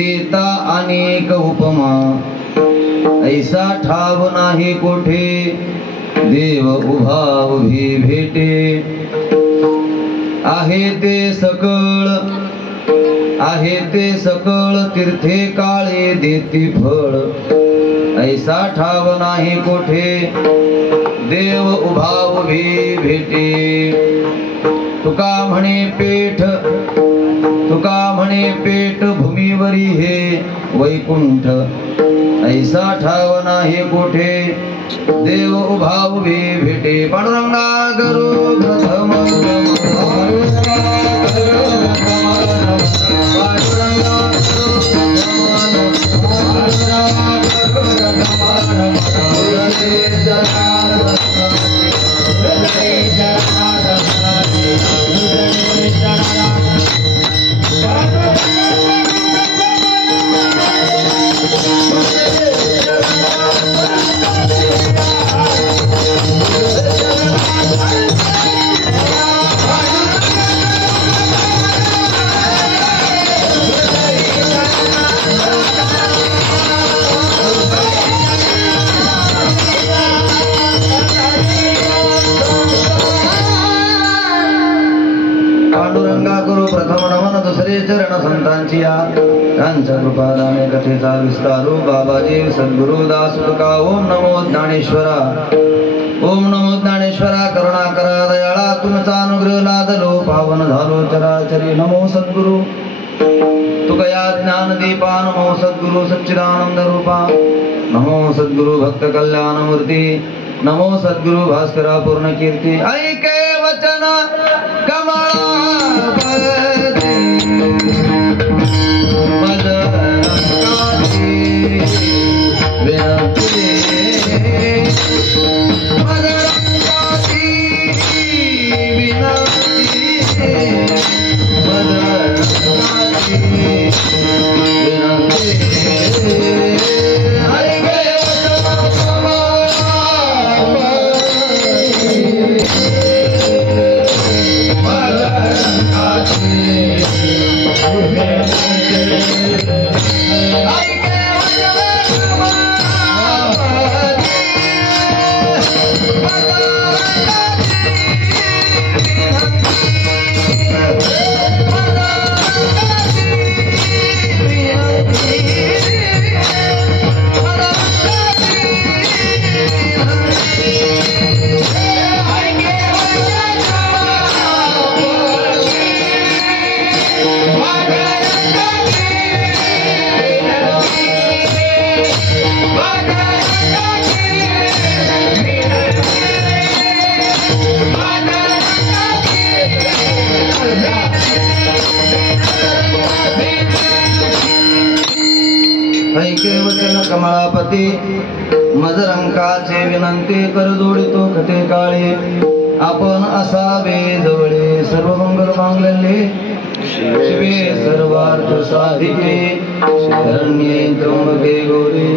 देता अनेक उपमा ऐसा ठाव नाही कोठे देव उभा उभी भेटे आहे ते सकळ तीर्थे काळे देती फळ ऐसा ठाव नाही कोठे देव उभा उभी भेटे तुका म्हणे पेठ भूमीवरी हे वैकुंठ ऐसा ठाव नाही कोठे देव उभा उभी भेटे पांडुरंगा करो प्रथम चरण संतांची त्यांच्या कृपादाने कथेचा विस्तारू बाबाजी सद्गुरु दास तुका ओम नमो ज्ञानेश्वरा करुणा करा दयाळा तुमचा अनुग्रह लादलो पावन झालो चराचरी नमो सद्गुरु तुकया ज्ञान दीपा नमो सद्गुरु सच्चिदानंद रूपा नमो सद्गुरु भक्त कल्याण मूर्ती नमो सद्गुरु भास्करा पूर्ण कीर्ती ऐके वचन कमळा कमळापती मजरंकाचे विनंती कर जोडितो खते काळे आपण असावे जवळे सर्व मंगल मांगल्ये शिवे सर्वार्थ साधिके शरण्ये त्र्यंबके गौरी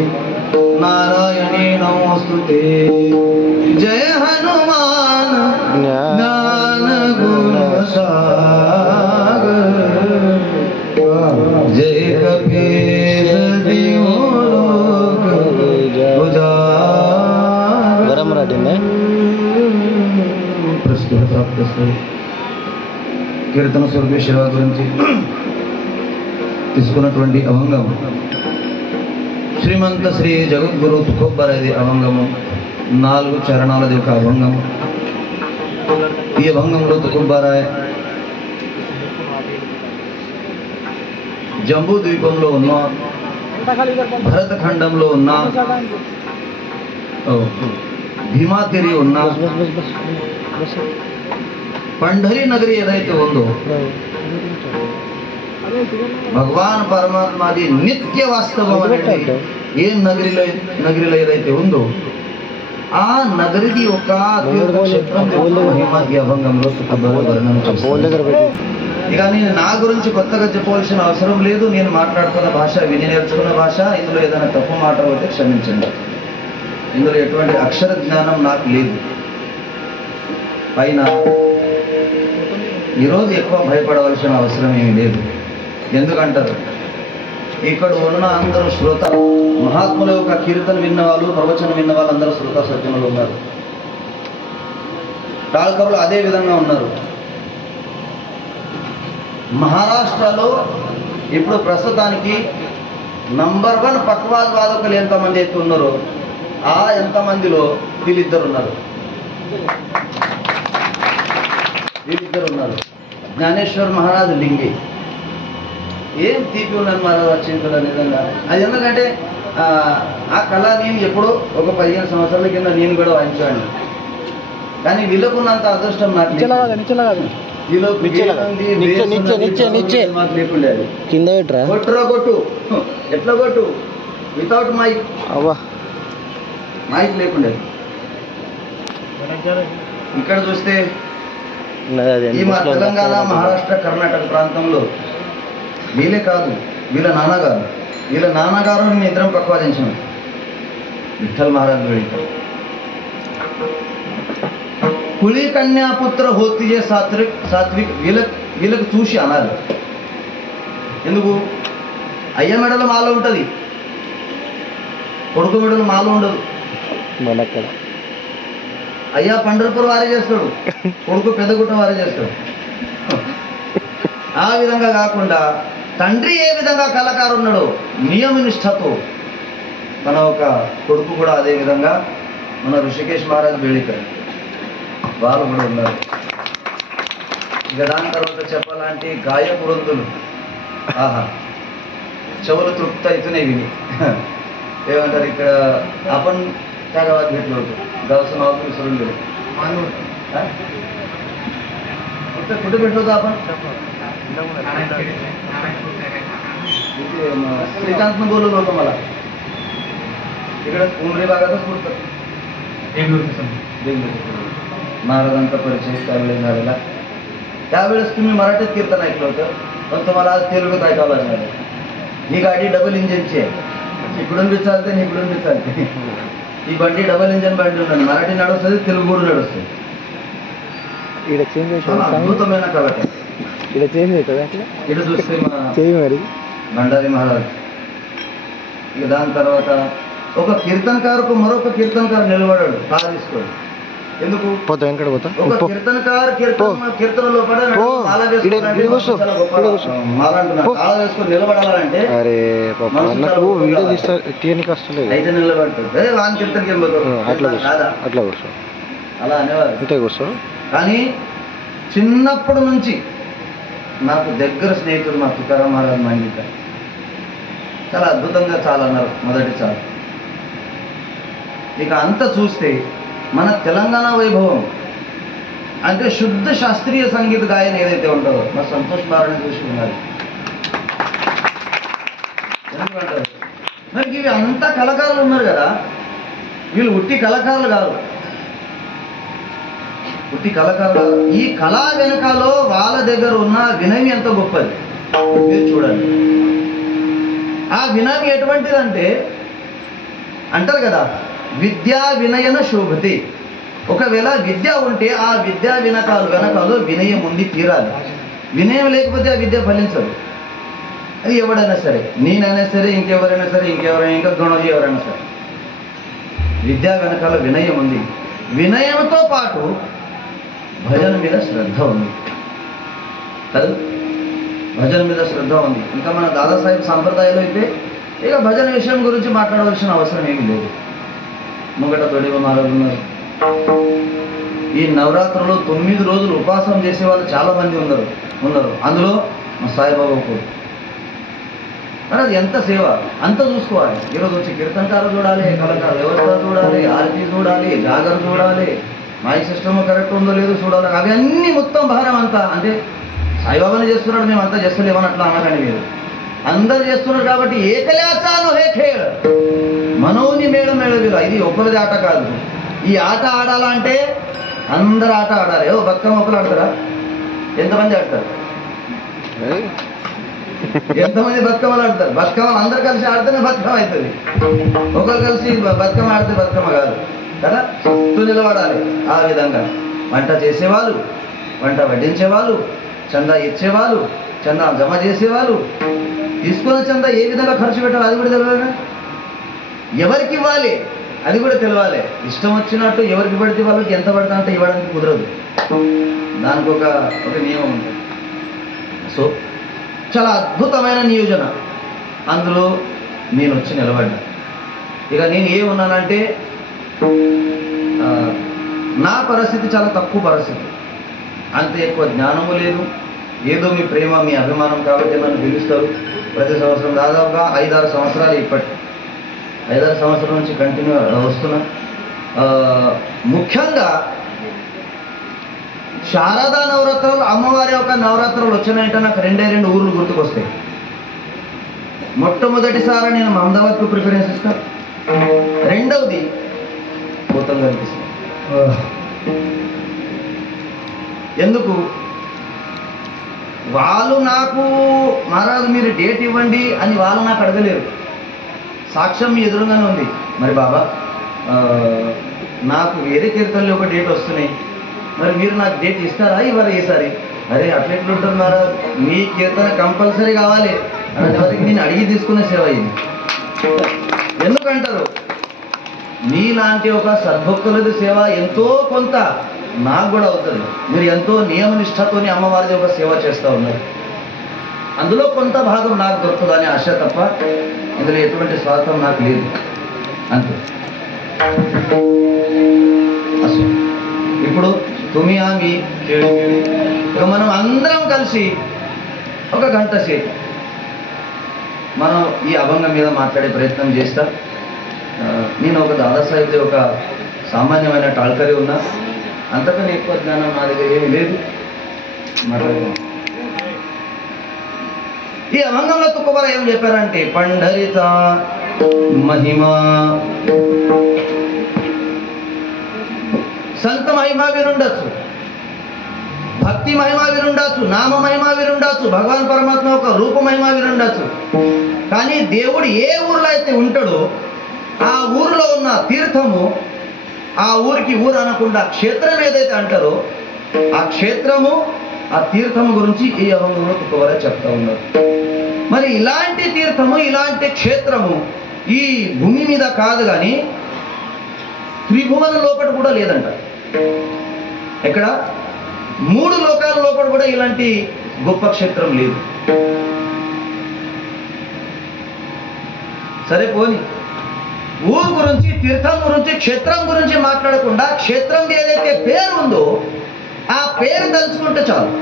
नारायणी नमोस्तुते जय हनुमान ज्ञान गुण सागर जय कपीर కీర్తన స్వరూపి శివ గురించి తీసుకున్నటువంటి అభంగం శ్రీమంత శ్రీ జగద్గురు తుకోబ్బరాది అభంగము 4 చరణాలది ఒక అభంగం. ఈ అభంగంలో తుకోబ్బరాయ జంబూ ద్వీపంలో ఉన్న భరతఖండంలో ఉన్న భీమాతిరి ఉన్న पंढरी नगरी ఏదైతే ఉందో భగవాన్ పరమాత్మది నిత్య వాస్తవమైనటువంటి ఏ నగరిలో ఏదైతే ఉందో ఆ నగరిది ఒక తీర్థక్షేత్రం మహిమ అభంగంలో వర్ణన చేస్తారు. ఇక నేను నా గురించి కొత్తగా చెప్పవలసిన అవసరం లేదు. నేను మాట్లాడుతున్న భాష విని నేర్చుకున్న భాష. ఇందులో ఏదైనా తప్పు మాట అయితే క్షమించండి. ఇందులో ఎటువంటి అక్షర జ్ఞానం నాకు లేదు. పైన ఈరోజు ఎక్కువ భయపడవలసిన అవసరం ఏమీ లేదు. ఎందుకంటారు ఇక్కడ ఉన్న అందరూ శ్రోత మహాత్ముల యొక్క కీర్తన విన్నవాళ్ళు, ప్రవచనం విన్న వాళ్ళు అందరూ శ్రోత సజ్జనులు ఉన్నారు. టాల్కర్లు అదే విధంగా ఉన్నారు. మహారాష్ట్రలో ఇప్పుడు ప్రస్తుతానికి నంబర్ 1 పక్వాజ్ వాదకులు ఎంతమంది అయితే ఉన్నారో ఆ ఎంతమందిలో వీళ్ళిద్దరు ఉన్నారు. జ్ఞానేశ్వర్ మహారాజ్ లింగి. ఏం తీపి ఉన్నాను మహారాజ్ చింతలు నిజంగా. అది ఎందుకంటే ఆ కళ నేను ఎప్పుడో ఒక 15 సంవత్సరాల కింద నేను కూడా వాయించాను. కానీ వీళ్ళకున్నంత అదృష్టం నాకు లేకుండే. కింద పెట్టరా కొట్టు ఎట్లా కొట్టు వితౌట్ మైక్, మైక్ లేకుండే. ఇక్కడ చూస్తే ఈ మా తెలంగాణ, మహారాష్ట్ర, కర్ణాటక ప్రాంతంలో వీళ్ళే కాదు, వీళ్ళ నాన్నగారు మేము ఇద్దరం ప్రఖ్వాదించిన విఠల్ మహారాజ్ వేడిక. కుళీ కన్యాపుత్ర హోతిజే సాత్విక్ వీళ్ళకి చూసి అనాలి. ఎందుకు? అయ్య మెడలో మాల ఉంటుంది, కొడుకు మెడలో మాల ఉండదు. అయ్యా పండర్పూర్ వారే చేస్తాడు, కొడుకు పెద్దగుట్ట వారే చేస్తాడు. ఆ విధంగా కాకుండా తండ్రి ఏ విధంగా కళాకారు ఉన్నాడో నియమనిష్టతో మన ఒక కొడుకు కూడా అదే విధంగా మన ఋషికేశ్ మహారాజ్ బేడికర్ వాళ్ళు కూడా ఉన్నారు. ఇక దాని తర్వాత చెప్పాలంటే గాయకుడుందులు ఆహా చెవులు తృప్తి అవుతున్నాయి విని. ఏమంటారు ఇక్కడ आपण त्या गावात भेटलो होतो, गावचं नाव पण विसरून गेलो. कुठे भेटलो होतो आपण? श्रीकांतनं बोलवलं होतं मला इकडे उमरी भागातच कुठं महाराजांचा परिचय त्यावेळेस झालेला. त्यावेळेस तुम्ही मराठीत कीर्तन ऐकलं होतं, पण तुम्हाला आज तेलुगूत ऐकावं लागणार. ही गाडी डबल इंजिनची आहे, इकडून बी चालते आणि इकडून बी चालते. ఈ బండి డబల్ ఇంజన్ బండి ఉందండి, మరాఠీ నడుస్తుంది, తెలుగు కూడా నడుస్తుంది. అద్భుతమైన కళట. ఇటు చూస్తే మరి బండారి మహారాజ్. ఇక దాని తర్వాత ఒక కీర్తనకారుకు మరొక కీర్తనకారు నిలబడాడు, కాలు తీసుకోడు. ఎందుకు? ఒక కీర్తనకారు కీర్తనలో మాల వేసుకొని నిలబడాలంటే అయితే నిలబడుతుంది. వాని కీర్తనకి ఏం అలా అనేవారు. కానీ చిన్నప్పటి నుంచి నాకు దగ్గర స్నేహితుడు మా తుకారాం మహారాజ్ మంగిత చాలా అద్భుతంగా చాలా అన్నారు మొదటి చాలు. ఇక అంత చూస్తే మన తెలంగాణ వైభవం అంటే శుద్ధ శాస్త్రీయ సంగీత గాయన ఏదైతే ఉంటుందో మా సంతోష్ బారాని చూసి ఉన్నారు. ఎందుకంటారు మరి ఇవి అంతా కళాకారులు ఉన్నారు కదా, వీళ్ళు ఉట్టి కళాకారులు కాదు, ఉట్టి కళాకారులు కాదు. ఈ కళా వెనకాలో వాళ్ళ దగ్గర ఉన్న వినయం ఎంత గొప్పది మీరు చూడండి. ఆ వినయం ఎటువంటిదంటే అంటారు కదా, విద్యా వినయన శోభతి. ఒకవేళ విద్య ఉంటే ఆ విద్యా వెనకాలో వినయం ఉండి తీరాలి. వినయం లేకపోతే ఆ విద్య ఫలించదు. అది ఎవడైనా సరే, నేనైనా సరే, ఇంకెవరైనా సరే, ఇంకా గణోజీ ఎవరైనా సరే, విద్య వెనకాల వినయం ఉంది. వినయంతో పాటు భజన మీద శ్రద్ధ ఉంది కదా, భజన మీద శ్రద్ధ ఉంది. ఇంకా మన దాదాసాహెబ్ సాంప్రదాయాలు అయితే ఇక భజన విషయం గురించి మాట్లాడవలసిన అవసరం ఏమీ లేదు. ముంగట తొడివ మహారాజు ఉన్నారు. ఈ నవరాత్రులు 9 రోజులు ఉపవాసం చేసే వాళ్ళు చాలా మంది ఉన్నారు. అందులో మా సాయిబాబా కూడా. మరి అది ఎంత సేవ, అంత చూసుకోవాలి. ఈరోజు వచ్చి కీర్తనకారు చూడాలి, కళాకారు వ్యవస్థ చూడాలి, ఆరతి చూడాలి, జాగర చూడాలి, మైక్ సిస్టమ్ కరెక్ట్ ఉందో లేదో చూడాలి. అవి అన్ని మొత్తం భారం అంతా అంటే సాయిబాబాని చేస్తున్నాడు, మేము అంతా చేస్తలేమని అట్లా అనకండి. మీరు అందరు చేస్తున్నారు కాబట్టి ఏకలేసాను హే ఖేళ మనోని మేళం మేళవిలా. ఇది ఒకరిది ఆట కాదు. ఈ ఆట ఆడాలంటే అందరు ఆట ఆడాలి. బతుకమ్మ ఒకరు ఆడతారా? ఎంతమంది ఆడతారు? ఎంతమంది బతుకమ్మలు ఆడతారు? బతుకమ్మలు అందరు కలిసి ఆడితేనే బతుకమ్మ అవుతుంది. ఒకరు కలిసి బతుకమ్మ ఆడితే బతుకమ్మ కాదు కదా. చుట్టూ నిలబడాలి. ఆ విధంగా వంట చేసేవాళ్ళు, వంట వడ్డించేవాళ్ళు, చందా ఇచ్చేవాళ్ళు, చందా జమ చేసేవాళ్ళు, తీసుకున్న చందా ఏ విధంగా ఖర్చు పెట్టాలి అది కూడా తెలియాలి, ఎవరికి ఇవ్వాలి అది కూడా తెలియాలి. ఇష్టం వచ్చినట్టు ఎవరికి పడితే వాళ్ళకి ఎంత పడతా అంటే ఇవ్వడానికి కుదరదు, దానికి ఒక నియమం ఉంటుంది. సో చాలా అద్భుతమైన నియోజన, అందులో నేను వచ్చి నిలబడ్డా. ఇక నేను ఏమున్నానంటే నా పరిస్థితి చాలా తక్కువ పరిస్థితి, అంత ఎక్కువ జ్ఞానము లేదు, ఏదో మీ ప్రేమ మీ అభిమానం కాబట్టి నన్ను పిలుస్తారు ప్రతి సంవత్సరం. దాదాపుగా 5-6 సంవత్సరాలు, ఇప్పటి 5-6 సంవత్సరాల నుంచి కంటిన్యూ వస్తున్నా. ముఖ్యంగా శారదా నవరాత్రులు, అమ్మవారి యొక్క నవరాత్రులు వచ్చినాయంటే నాకు 2 ఊర్లు గుర్తుకొస్తాయి. మొట్టమొదటిసారి నేను అహ్మదాబాద్కు ప్రిఫరెన్స్ ఇస్తాను, రెండవది పోతంగా అనిపిస్తాను. ఎందుకు వాళ్ళు నాకు మహారాజు మీరు డేట్ ఇవ్వండి అని వాళ్ళు నాకు అడగలేరు, సాక్ష్యం మీ ఎదురుగానే ఉంది. మరి బాబా నాకు వేరే కీర్తనలు ఒక డేట్ వస్తున్నాయి, మరి మీరు నాకు డేట్ ఇస్తారా ఇవ్వరా ఈసారి? అరే అట్లెట్లుంటారు మహారాజు, మీ కీర్తన కంపల్సరీ కావాలి అనేవరకు నేను అడిగి తీసుకునే సేవ ఇది. ఎందుకంటారు మీలాంటి ఒక సద్భక్తులది సేవ ఎంతో కొంత నాకు కూడా అవుతుంది. మీరు ఎంతో నియమనిష్టతోని అమ్మవారిది ఒక సేవ చేస్తూ ఉన్నారు, అందులో కొంత భాగం నాకు దొరుకుతుందని ఆశ తప్ప ఇందులో ఎటువంటి స్వార్థం నాకు లేదు, అంతే. అసలు ఇప్పుడు తుమి ఆమి ఇక మనం అందరం కలిసి 1 గంట సేపు మనం ఈ అభంగం మీద మాట్లాడే ప్రయత్నం చేస్తా. నేను ఒక దాదాసాహిత్య ఒక సామాన్యమైన టాల్కరీ ఉన్నా, అంతకన్నా ఎక్కువ జ్ఞానం నా దగ్గర ఏమీ లేదు. మాట్లాడుతున్నాం. ఈ అభంగంలో తుక్కబర ఏం చెప్పారంటే పండరిత మహిమా, సంత మహిమ వీరుండొచ్చు, భక్తి మహిమ వీరుండొచ్చు, నామ మహిమ వీరుండొచ్చు, భగవాన్ పరమాత్మ ఒక రూప మహిమ వీరుండొచ్చు. కానీ దేవుడు ఏ ఊర్లో అయితే ఉంటాడో ఆ ఊరిలో ఉన్న తీర్థము, ఆ ఊరికి ఊరు అనకుండా క్షేత్రం ఏదైతే అంటారో ఆ క్షేత్రము ఆ తీర్థము గురించి ఈ అభంగంలో తుక్కవర చెప్తా ఉన్నారు. మరి ఇలాంటి తీర్థము ఇలాంటి క్షేత్రము ఈ భూమి మీద కాదు కానీ త్రిభువన లోపల కూడా లేదంట. ఎక్కడ 3 లోకాల లోపల కూడా ఇలాంటి గొప్ప క్షేత్రం లేదు. సరే పోని ఊరు గురించి తీర్థం గురించి క్షేత్రం గురించి మాట్లాడకుండా క్షేత్రం ఏదైతే పేరు ఉందో ఆ పేరు తలుచుకుంటే చాలు,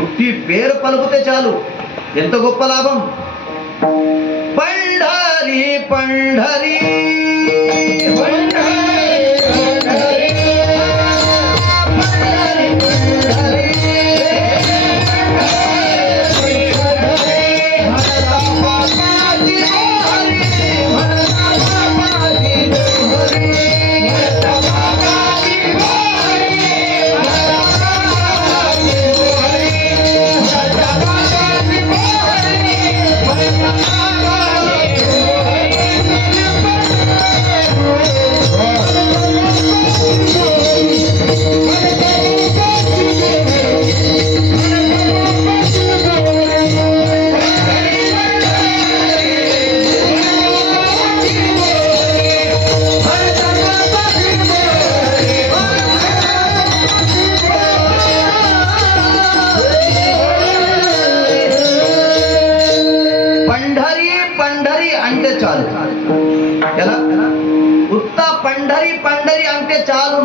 ఉట్టి పేరు పలుకుతే చాలు, ఎంత గొప్ప లాభం. పండరి పండరి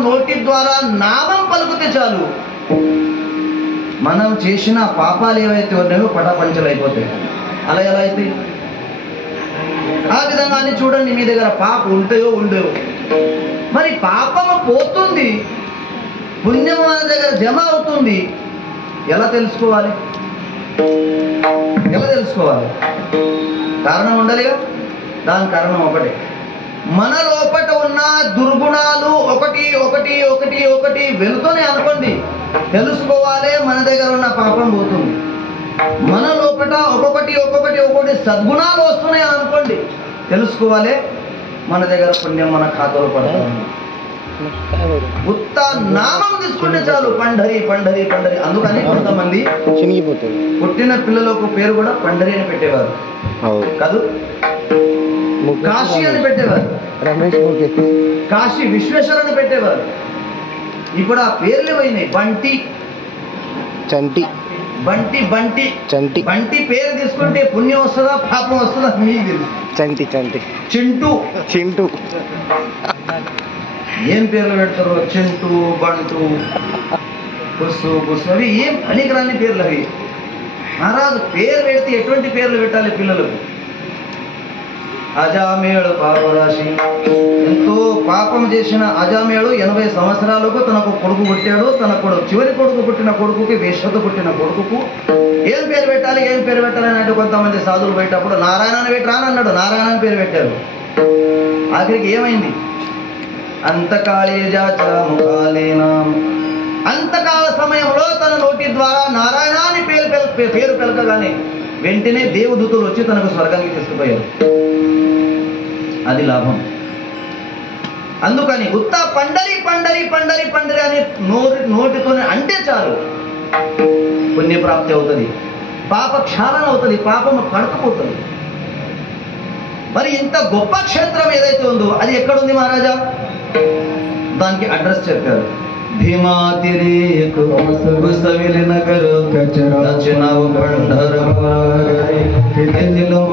నోటి ద్వారా నామం పలుకుతే చాలు, మనం చేసిన పాపాలు ఏవైతే ఉన్నాయో పటాపంచలు అయిపోతాయి. అలా ఎలా అయితే ఆ విధంగా అని చూడండి, మీ దగ్గర పాపం ఉంటాయో ఉండేవో, మరి పాపము పోతుంది, పుణ్యం మన దగ్గర జమ అవుతుంది. ఎలా తెలుసుకోవాలి? ఎలా తెలుసుకోవాలి? కారణం ఉండాలిగా. దాని కారణం ఒకటే, మన లోపట ఉన్న దుర్గుణాలు ఒకటి ఒకటి ఒకటి ఒకటి వెళుతూనే అనుకోండి, తెలుసుకోవాలి మన దగ్గర ఉన్న పాపం పోతుంది. మన లోపట ఒక్కొక్కటి ఒక్కొక్కటి ఒక్కొక్కటి సద్గుణాలు వస్తున్నాయి అనుకోండి, తెలుసుకోవాలి మన దగ్గర పుణ్యం మన ఖాతాలో పడుతుంది. ఉత్త నామం తీసుకుంటే చాలు, పండరి పండరి పండరి. అందుకని కొంతమంది పుట్టిన పిల్లలకు పేరు కూడా పండరి అని పెట్టేవారు కాదు, కాశీ అని పెట్టేవారు, కాశీ విశ్వేశ్వర అని పెట్టేవారు. ఇప్పుడు ఆ పేర్లు పోయినాయి. బంటి, చంటి, బంటి బంటి చంటి. బంటి పేరు తీసుకుంటే పుణ్యం వస్తుందా పాపం వస్తుందా మీకు తెలుసు. చంటి, చంటి, చింటూ, చింటూ. ఏం పేర్లు పెడతారు? చింటూ, బంటు, బుస్సు బుస్సు, అవి ఏం పనికిరాని పేర్లు అవి. మహారాజు పేరు పెడితే ఎటువంటి పేర్లు పెట్టాలి పిల్లలకు? అజామేళు పాపరాశి, ఎంతో పాపం చేసిన అజామేళు 80 సంవత్సరాలకు తనకు కొడుకు పుట్టాడు. తన కొడుకు చివరి కొడుకు పుట్టిన కొడుకుకి, వేశ్వత పుట్టిన కొడుకుకు ఏం పేరు పెట్టాలి, ఏం పేరు పెట్టాలి అని అంటే కొంతమంది సాధువులు పెట్టేటప్పుడు నారాయణ అని పెట్టి రానన్నాడు, నారాయణ అని పేరు పెట్టారు. ఆఖరికి ఏమైంది? అంతకాళేజాచముఖాలేనా, అంతకాల సమయంలో తన నోటి ద్వారా నారాయణ అని పేరు పెలకగానే వెంటనే దేవదూతలు వచ్చి తనకు స్వర్గానికి తీసుకుపోయారు. అది లాభం. అందుకని ఉత్త పండరి పండరి పండరి పండరి అని నోటితోనే అంటే చాలు, పుణ్యప్రాప్తి అవుతుంది, పాప క్షాళన అవుతుంది, పాపము కడకపోతుంది. మరి ఇంత గొప్ప క్షేత్రం ఏదైతే ఉందో అది ఎక్కడుంది మహారాజా? దానికి అడ్రస్ చెప్పారు. भीमातिरेक सविल नगर दक्षिणाव पंढरपुर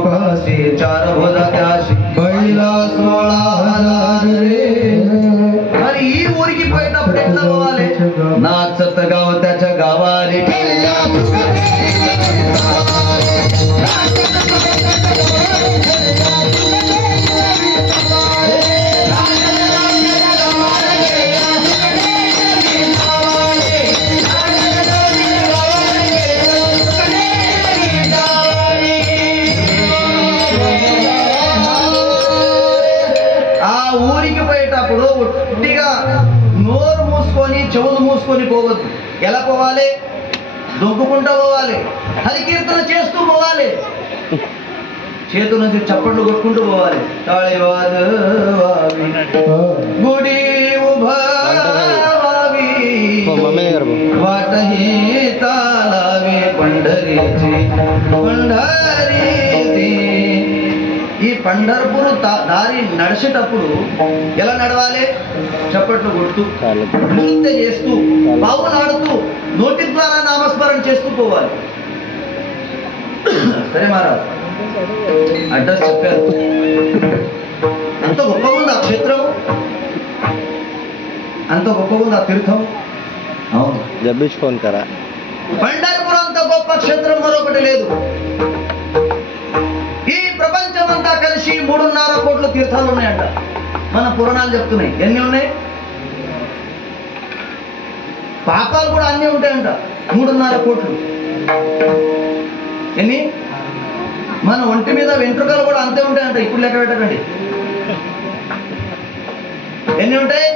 काशी चार भुजा त्याशी बैला 16,000 रे. మరి ఈ ఊరికి పోయేటప్పుడు ఎట్లా పోవాలి? నాచత गाव त्याच्या गावाले చెవులు మూసుకొని పోవద్దు. ఎలా పోవాలి? దొంగుకుంటూ పోవాలి, హరికీర్తన చేస్తూ పోవాలి, చేతుల నుంచి చప్పట్లు కొట్టుకుంటూ పోవాలి. గుడి వాటహి తాళావి పండరి పండరి. ఈ పండర్పూర్ దారి నడిచేటప్పుడు ఎలా నడవాలి? చప్పట్లు కొడుతూ, నృత్య చేస్తూ, పావులాడుతూ, నోటి ద్వారా నామస్మరణ చేస్తూ పోవాలి. సరే మహారాజ్, అడ్రస్ చెప్పారు. అంత గొప్పగా ఉంది ఆ క్షేత్రము, అంత గొప్పగా ఉంది ఆ తీర్థం. అవును, ఫోన్ కరా. పండర్పూర్ అంత గొప్ప క్షేత్రం మరొకటి లేదు. ఈ ప్రపంచమంతా కలిసి 3.5 కోట్ల తీర్థాలు ఉన్నాయంట. మన పురాణాలు చెప్తున్నాయి. ఎన్ని ఉన్నాయి? పాపాలు కూడా అన్నీ ఉంటాయంట. 3.5 కోట్లు. ఎన్ని? మన ఒంటి మీద వెంట్రుకలు కూడా అంతే ఉంటాయంట. ఇప్పుడు లెక్క పెట్టకండి. ఎన్ని ఉంటాయి?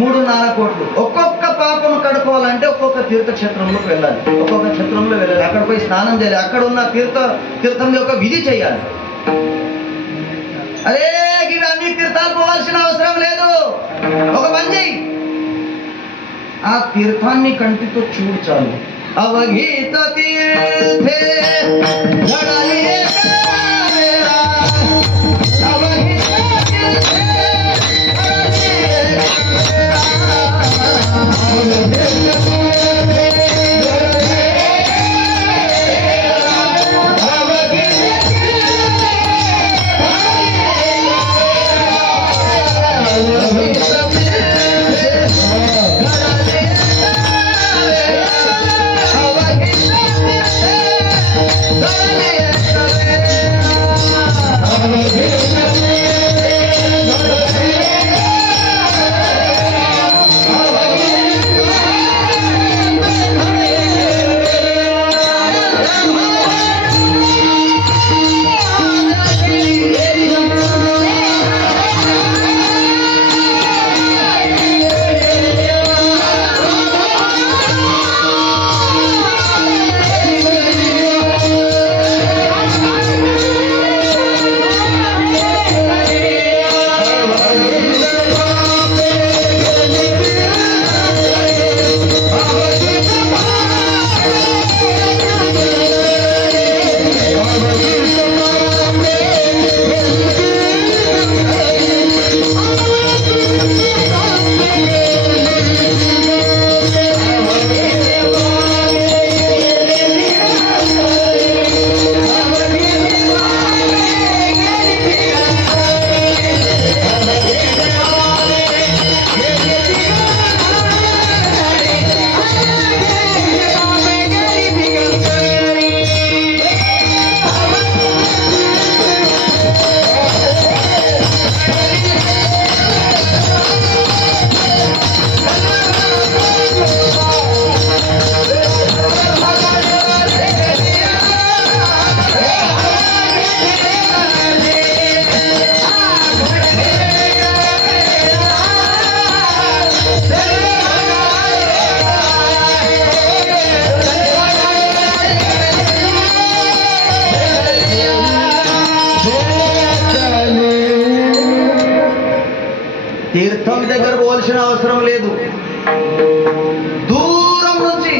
3.5 కోట్లు. ఒక్కొక్క పాపం కడుకోవాలంటే ఒక్కొక్క తీర్థక్షేత్రంలోకి వెళ్ళాలి, ఒక్కొక్క క్షేత్రంలో వెళ్ళాలి. అక్కడ పోయి స్నానం చేయాలి, అక్కడ ఉన్న తీర్థం యొక్క విధి చేయాలి. అరే ఇవి అన్ని తీర్థాలు పోవాల్సిన అవసరం లేదు. ఒక పని చెయ్యి, ఆ తీర్థాన్ని కంటితో చూడు చాలు. అవగీత తీర్థే తీర్థం దగ్గర పోవాల్సిన అవసరం లేదు. దూరం నుంచి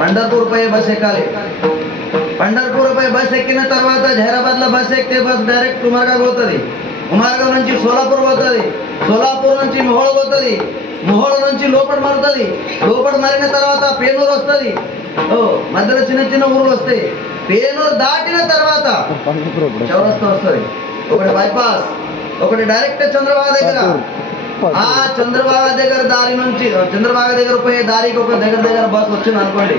పండర్పూర్ పై బస్ ఎక్కాలి. పండర్పూర్ పై బస్ ఎక్కిన తర్వాత జహీరాబాద్ లో బస్ ఎక్కితే బస్ డైరెక్ట్ ఉమర్గా పోతుంది. ఉమర్గా నుంచి సోలాపూర్ పోతుంది. సోలాపూర్ నుంచి మొహోళ పోతుంది. మొహోళ నుంచి లోపల మారుతుంది. లోపల మారిన తర్వాత పేనూరు వస్తుంది. మధ్యలో చిన్న చిన్న ఊర్లు వస్తాయి. పేనూరు దాటిన తర్వాత చౌరస్తా వస్తుంది. ఒకటి బైపాస్, ఒకటి డైరెక్ట్ చంద్రబాబు దగ్గర. ఆ చంద్రబాబు దగ్గర దారి నుంచి చంద్రబాబు దగ్గర పోయే దారికి ఒక దగ్గర బస్ వచ్చింది అనుకోండి.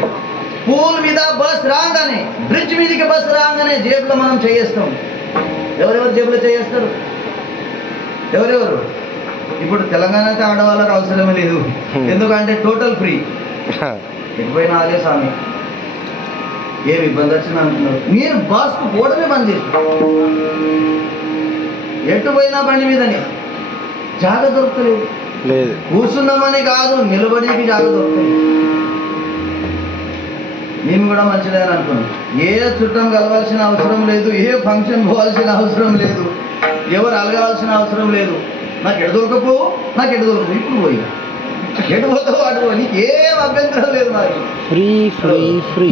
పూల్ మీద బస్ రాగానే, బ్రిడ్జ్ మీదకి బస్ రాగానే జేబులో మనం చేయేస్తాం. ఎవరెవరు జేబులో చేయేస్తారు? ఎవరెవరు? ఇప్పుడు తెలంగాణతో ఆడవాళ్ళకి అవసరమే లేదు. ఎందుకంటే టోటల్ ఫ్రీ. ఎటుపోయినా అదే స్వామి, ఏమి ఇబ్బంది వచ్చింది అంటున్నారు. నేను బస్కు పోవడమే బంద్ చేస్తాను. ఎటు పోయినా బండి మీదని జాగ దొరకలేదు. కూర్చుందామని కాదు, నిలబడికి జాగ దొరుకుతుంది. మేము కూడా మంచిదే అని అనుకున్నాం. ఏ చుట్టం కలవాల్సిన అవసరం లేదు, ఏ ఫంక్షన్ పోవాల్సిన అవసరం లేదు, ఎవరు అలగవలసిన అవసరం లేదు. నాకు ఎటు దొరకపో, నాకు ఎటు దొరకవు. ఇప్పుడు పోయి ఎటు పోతావు అటు నీకు ఏం అభ్యంతరం లేదు. మరి ఫ్రీ ఫ్రీ ఫ్రీ.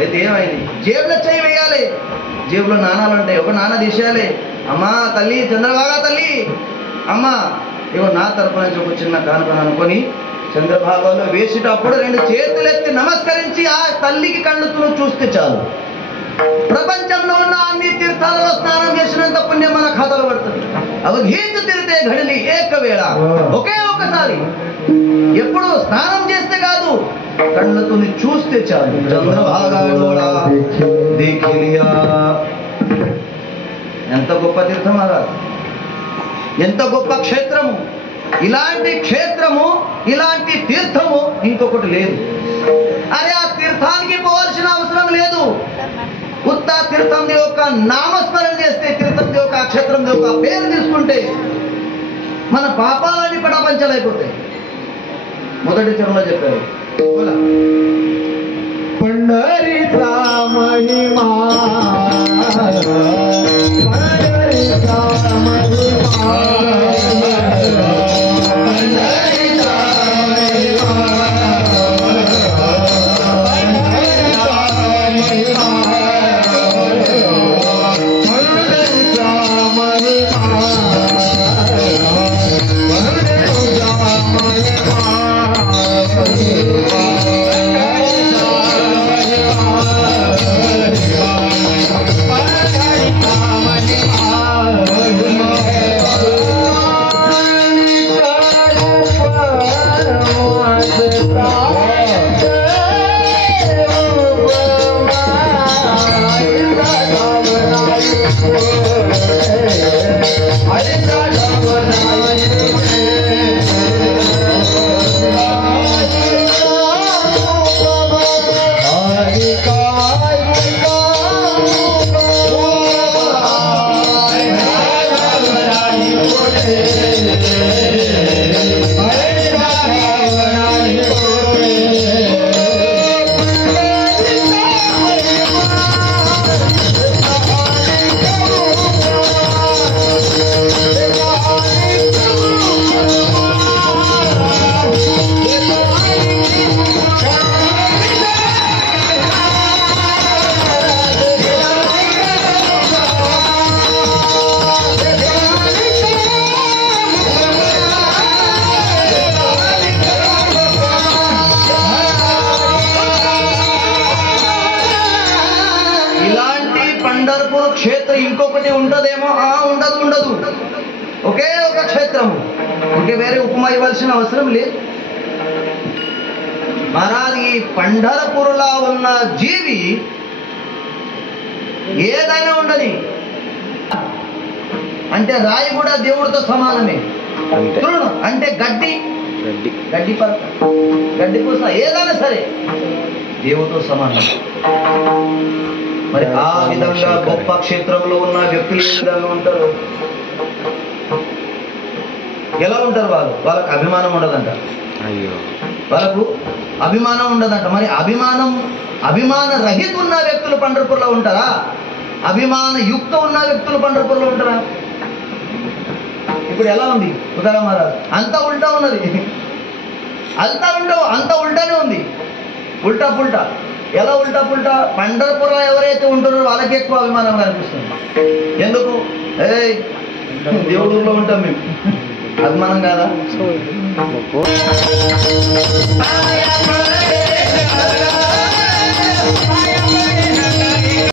అయితే ఏమైంది? జేబులో చేయి వేయాలి. జేబులో నాణాలు ఉంటాయి. ఒక నాన్న తీసేయాలి. అమ్మా తల్లి చంద్రబాగా తల్లి, అమ్మా ఇగో నా తరపు నుంచి ఒక చిన్న కానుకను అనుకొని చంద్రభాగంలో వేసేటప్పుడు 2 చేతులు ఎత్తి నమస్కరించి ఆ తల్లికి కళ్ళుతును చూస్తే చాలు. ప్రపంచంలో ఉన్న అన్ని తీర్థాలలో స్నానం చేసినంత పుణ్యం మన ఖాతాలో పడుతుంది. అవగీత తీరితే ఘడిలి ఏకవేళ, ఒకే ఒకసారి. ఎప్పుడు స్నానం చేస్తే కాదు, కళ్ళతో చూస్తే చాలు. చంద్రభాగాడోడా దేఖిలియా. ఎంత గొప్ప తీర్థం అలా, ఎంత గొప్ప క్షేత్రము. ఇలాంటి క్షేత్రము, ఇలాంటి తీర్థము ఇంకొకటి లేదు. అరే ఆ తీర్థానికి పోవాల్సిన అవసరం లేదు. ఉత్త తీర్థం యొక్క నామస్మరణ చేస్తే, తీర్థం యొక్క క్షేత్రం యొక్క పేరు తీసుకుంటే మన పాపాలని పడపంచలైపోతాయి. మొదటి చరణంలో చెప్పారు, పండరితా మహిమా పండరితా మహిమా పండరితా మహిమా ఇంకొకటి ఉంటదేమో? ఉండదు. ఒకే ఒక క్షేత్రము. ఇంకే వేరే ఉపమా ఇవ్వాల్సిన అవసరం లేదు. మహారాజ్ ఈ పండరపూర్లో ఉన్న జీవి ఏదైనా ఉండని, అంటే రాయి కూడా దేవుడితో సమానమే. అంటే గడ్డి పూస ఏదైనా సరే దేవుడితో సమానం. మరి ఆ విధంగా గొప్ప క్షేత్రంలో ఉన్న వ్యక్తులు ఏ విధంగా ఉంటారు? ఎలా ఉంటారు? వాళ్ళకు అభిమానం ఉండదంట. వాళ్ళకు అభిమానం ఉండదంట. మరి అభిమాన రహిత ఉన్న వ్యక్తులు పండర్పూర్లో ఉంటారా? అభిమాన యుక్త ఉన్న వ్యక్తులు పండర్పూర్లో ఉంటారా? ఇప్పుడు ఎలా ఉంది తుకారాం మహారాజ్? అంతా ఉల్టా ఉన్నది, అంతా ఉల్టానే ఉంది, ఉల్టా పుల్టా. ఎలా ఉల్టా పుల్టా? పండర్పుర ఎవరైతే ఉంటున్నారో వాళ్ళకి ఎక్కువ అభిమానంగా అనిపిస్తుంది. ఎందుకు? దేవుడులో ఉంటాం మేము, అభిమానం కాదా? So,